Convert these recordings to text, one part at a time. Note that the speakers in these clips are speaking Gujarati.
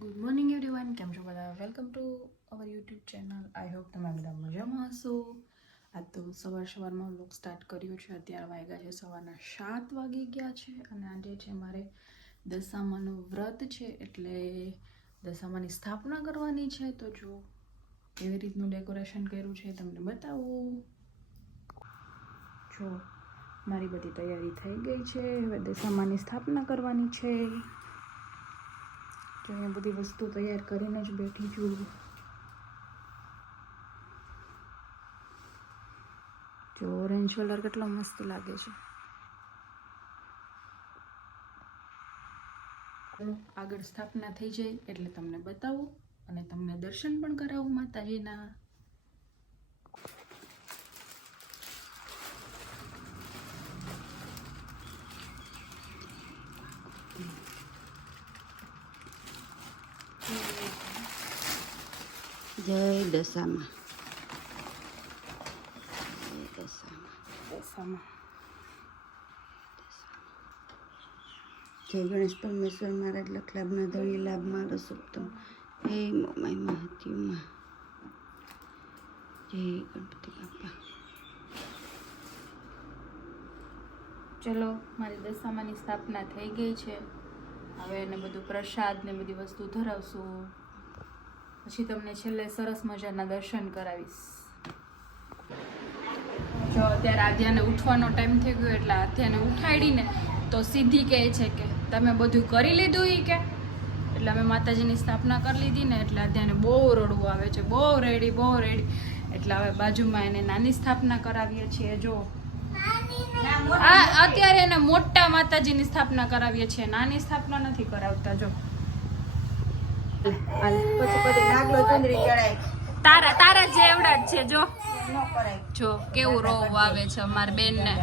ગુડ મોર્નિંગ એવરીવન, કેમ છો બધા? Welcome to our YouTube channel. I hope તમે બધા મજામાં હશો. આજ તો સવારમાં વ્લોગ સ્ટાર્ટ કર્યો છે. અત્યારે વાગ્યા છે સવારના 7 વાગી ગયા છે અને આજે છે મારે દશામાનું વ્રત છે, એટલે દશામાની સ્થાપના કરવાની છે. તો જો એવી રીતનું ડેકોરેશન કર્યું છે, તમને બતાવું. જો મારી બધી તૈયારી થઈ ગઈ છે. હવે દશામાની સ્થાપના કરવાની છે. તો અહીંયા બધી વસ્તુ તૈયાર કરીને જ બેઠી છું. જો ઓરેન્જ કલર કેટલો મસ્ત લાગે છે. આગળ સ્થાપના થઈ જાય એટલે તમને બતાવું અને તમને દર્શન પણ કરાવું માતાજીના. જય દશામાં. જય ગણેશ પરમેશ્વર મહારાજ લખ લાભના ધણી લાભ મારો સુપ્તમ. હે મોમાઈ મહાત્યુમાં. જય ગણપતિ બાપા. ચલો, મારી દશામાની સ્થાપના થઈ ગઈ છે. હવે એને બધું પ્રસાદ ને બધી વસ્તુ ધરાવશું, પછી તમને છેલ્લે સરસ મજાના દર્શન કરાવીશ. જો અત્યારે આધ્યાને ઉઠવાનો ટાઈમ થઈ ગયો એટલે આધ્યાને ઉઠાડીને તો સીધી કહે છે કે તમે બધું કરી લીધું એ કે. એટલે અમે માતાજીની સ્થાપના કરી લીધી ને એટલે આધ્યાને બહુ રડવું આવે છે, બહુ રેડી. એટલે હવે બાજુમાં એને નાની સ્થાપના કરાવીએ છીએ. જો અત્યારે એને મોટા માતાજીની સ્થાપના કરાવીએ છીએ, નાની સ્થાપના નથી કરાવતા. જો તારા જેવડા જ છે. જો કેવું રોવ આવે છે અમારી બેન ને.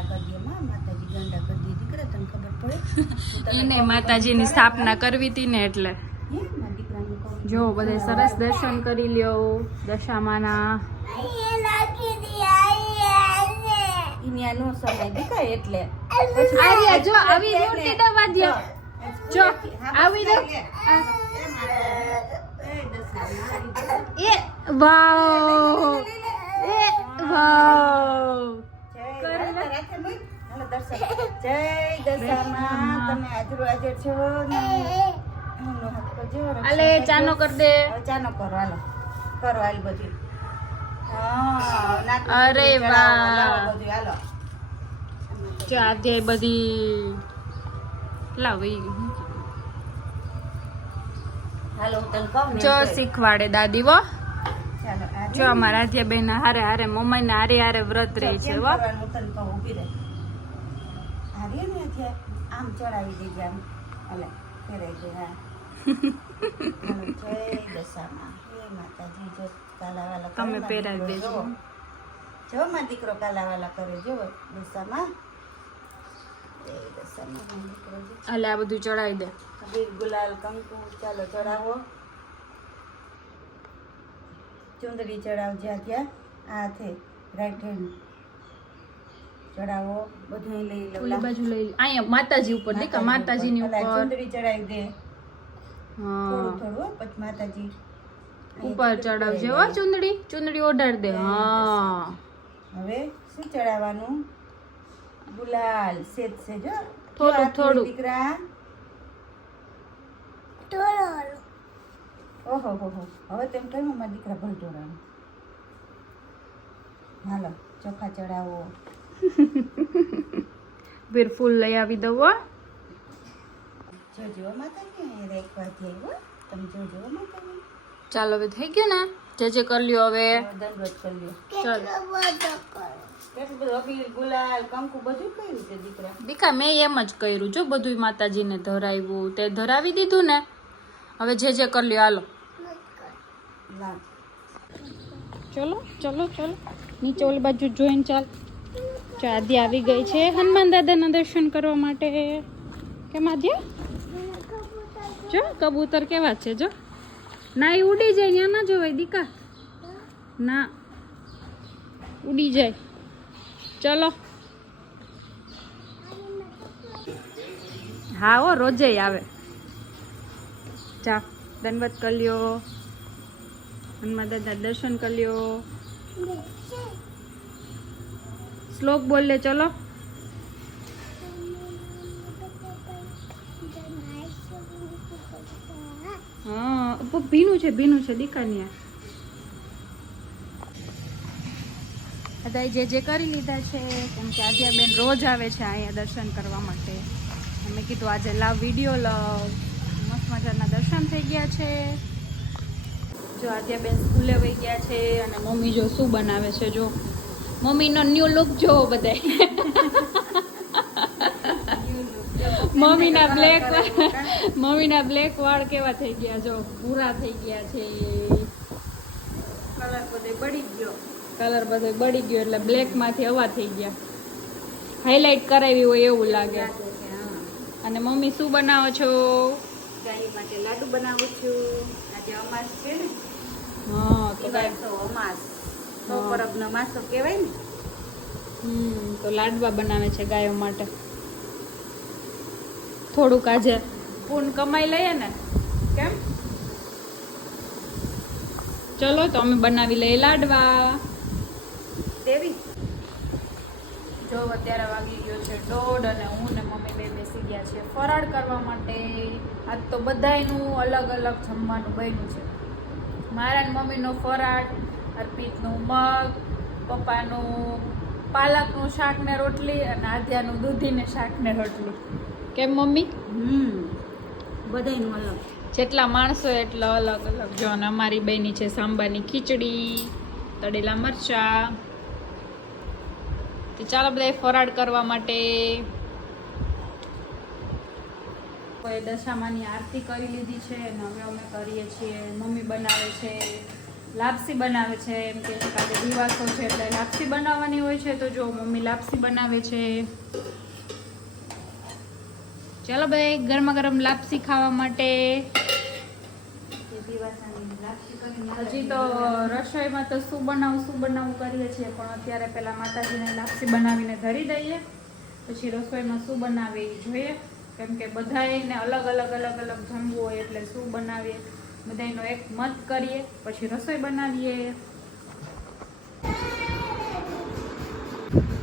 એને માતાજીની સ્થાપના કરવી હતી ને એટલે. જો બધે સરસ દર્શન કરી લ્યો દશામાના. એટલે જો આવી મૂર્તિ દવા દો. જો આવી દો. એ વાવ, એ વાવ. જય દશામાં. તમે હાજર છો. અલે ચાનો કર દે. ચાનો કરો, હાલો કરો હાલ બધું. અરે વાહ. હાલો જો આજે બધી લાવી હાલો હું તને કહું ને જો એમ કહી. શીખવાડે દાદી વો. ચાલો આ જો અમારા આધ્યા બેન હારે મમ્મી ને હારે વ્રત રહી છે. કેમ વા કરવાનું હું તને કહું, ઊભી રહે. આ રે ને અત્યારે આમ ચડાવી દેજે, આમ હાલે ફેરાઈ દે. હા હાલો, જય દશામાં. હે માતાજી. જો કાલાવાલા કરે તમે મારા પહેરાવી દીકરો, દેજો. જો મારો દીકરો કાલાવાલા કરે. જો દશામાં. જય દશામાં મારો દીકરો. જો એટલે આ બધું ચડાવી દે. અબીર ગુલાલ કંકુ ચાલો ચડાવો. ચુંદડી ચડાવજે ત્યાં હાથે રાઈટ હેન્ડ ચડાવો. બધું લઈ લો. ઓલી બાજુ લઈ અહીંયા માતાજી ઉપર દેખા, માતાજીની ઉપર. ચુંદડી ચડાવી દે હા, થોડું પછી માતાજી ઉપર ચડાવજે. હો ચુંદડી ઓઢાડ દે. હા, હવે શું ચડાવવાનું? ગુલાલ સેજ સેજ. હો. થોડું. દીકરા ઓહો હો હો. હવે તેમ કહ્યું મારા દીકરા ભલ તોડાનું. હાલો ચોખા ચડાવો. ફિર ફૂલ લઈ આવી દઉં. હો જોજો માતાજી રેખવા થઈ. હો તમે જોજો માતાજી. ચાલો હવે થઈ ગયું ને, જે કરી લ્યો હવે. દંડવત કરી લ્યો. ચાલ કેટલું બધું અબીર ગુલાલ કંકુ બધું કર્યું છે દીકરા. દીકા મેં એમ જ કર્યું. જો બધું માતાજીને ધરાવ્યું, તે ધરાવી દીધું ને. હવે જે કરી લ્યો. હાલો લાવ. ચલો નીચે ઓલી બાજુ જોઈને ચાલ. જો આદ્યા આવી ગઈ છે હનુમાન દાદાના દર્શન કરવા માટે. કેમ આદ્યા? જો કબૂતર કેવા છે. જો ના એ ઉડી જાય, ત્યાં ના જોવાય દીકા. ના ઉડી જાય. ચલો હા હો, રોજે આવે. જા દંડવત કરી લ્યો, હનુમાન દાદા દર્શન કરી લ્યો. શ્લોક બોલ લે ચલો. હા ભીનું છે દીકાનિયા. બધાય જે કરી લીધા છે કેમ કે આદ્યાબેન રોજ આવે છે અહીંયા દર્શન કરવા માટે. મેં કીધું આજે લાવ વિડીયો લવ. મસ્ત મજાના દર્શન થઈ ગયા છે. જો આદ્યાબેન સ્કૂલે વહી ગયા છે અને મમ્મી જો શું બનાવે છે. જો મમ્મીનો ન્યૂ લુક જો બધાય. મમ્મીના બ્લેક વાળ કેવા થઈ ગયા જો ભૂરા થઈ ગયા છે. કલર બધો બળી ગયો એટલે બ્લેક માંથી હવા થઈ ગયા. હાઈલાઇટ કરાવી હોય એવું લાગે. અને મમ્મી શું બનાવો છો? ગાય માટે લાડુ બનાવું છું. આજે અમાસ છે ને. હા તો તો અમાસ તો પરબનો માસો કહેવાય ને. તો લાડવા બનાવે છે ગાયો માટે. થોડુંક આજે પૂન કમાઈ લઈએ ને કેમ. ચલો તો અમે બનાવી લઈએ લાડવા. દેવી જો અત્યારે વાગી ગયો છે 1:30 અને હું ને મમ્મી બે બેસી ગયા છીએ ફરાળ કરવા માટે. આજ તો બધાયનું અલગ અલગ જમવાનું બન્યું છે. મારા ને મમ્મીનો ફરાળ, અર્પિતનું મગ, પપ્પાનું પાલકનું શાક ને રોટલી અને આધ્યાનું દૂધીને શાક ને રોટલી. કેમ મમ્મી? બધાયનું અલગ. જેટલા માણસો એટલા અલગ અલગ. જો અને અમારી બહેની છે સાંબાની ખીચડી, તળેલા મરચા. તો ચાલો બધા ફરાળ કરવા માટે. કોઈ દશામાની આરતી કરી લીધી છે અને હવે અમે કરીએ છીએ. મમ્મી બનાવે છે લાપસી બનાવે છે. એમ કે છે કાલે દિવાસો છે એટલે લાપસી બનાવવાની હોય છે. તો જો મમ્મી લાપસી બનાવે છે. ચાલો ભાઈ ગરમા ગરમ લાપસી ખાવા માટે. હજી તો રસોઈમાં તો શું બનાવું કરીએ છીએ પણ અત્યારે પેલા માતાજીને લાપસી બનાવીને ધરી દઈએ પછી રસોઈમાં શું બનાવે એ જોઈએ. કેમ કે બધાને અલગ અલગ જમવું હોય એટલે શું બનાવીએ બધાનો એક મત કરીએ પછી રસોઈ બનાવીએ.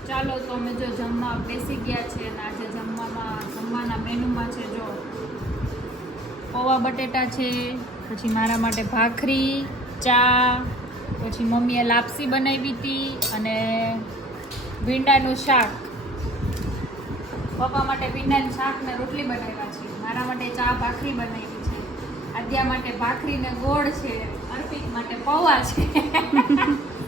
ચાલો તો અમે જો જમવા બેસી ગયા છે અને આજે જમવાના મેનુમાં છે જો પૌવા બટેટા છે, પછી મારા માટે ભાખરી, ચા, પછી મમ્મીએ લાપસી બનાવી હતી અને ભીંડાનું શાક. પપ્પા માટે ભીંડાનું શાક ને રોટલી બનાવ્યા છે. મારા માટે ચા ભાખરી બનાવી છે. આદ્યા માટે ભાખરી ને ગોળ છે. અર્પિત માટે પૌવા છે.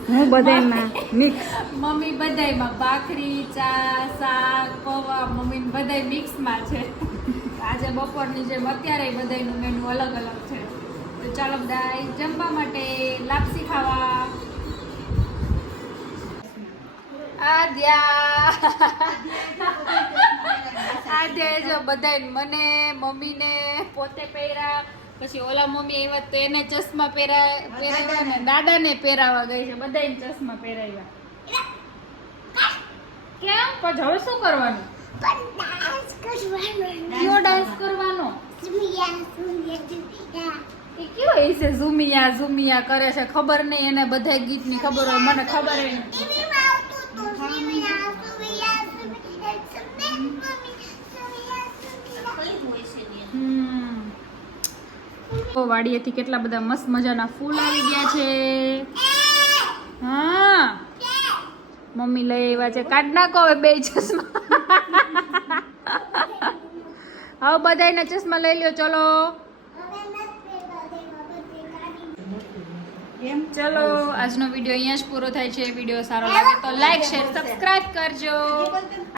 હું બધાયમાં મિક્સ. મમ્મી બધાયમાં ભાખરી, ચા, શાક, પૌવા મમ્મી બધાય મિક્સમાં છે. આજે બપોરની જેમ અત્યારે બધાયનું મેનુ અલગ અલગ છે. તો ચાલો બધાય જમવા માટે લાપસી ખાવા. આદ્યા જો બધાય મને મમ્મીને પોતે પહેર્યા પછી ઓલા મમ્મી આવ્યા તો એને ચશ્મા પહેરાવ્યા ને દાદાને પહેરાવા ગઈ છે. બધાને ચશ્મા પહેરાવ્યા. કેમ પછી હવે શું કરવાનું? કયો ડાન્સ કરવાનો? એ કયો એ છે ઝુમિયા કરે છે? ખબર નહીં એને બધા ગીતની ખબર હોય મને ખબર નહીં. વાડીએથી કેટલા બધા મસ્ત મજાના ફૂલ આવી ગયા છે. હા મમ્મી લઈ આવ્યા છે. કાઢ નાખો હવે બે ચશ્મા. હવે બધાયના ચશ્મા લઈ લ્યો. ચલો ચલો આજનો વિડીયો અહીંયા જ પૂરો થાય છે. વિડીયો સારો લાગે તો લાઈક શેર સબસ્ક્રાઇબ કરજો.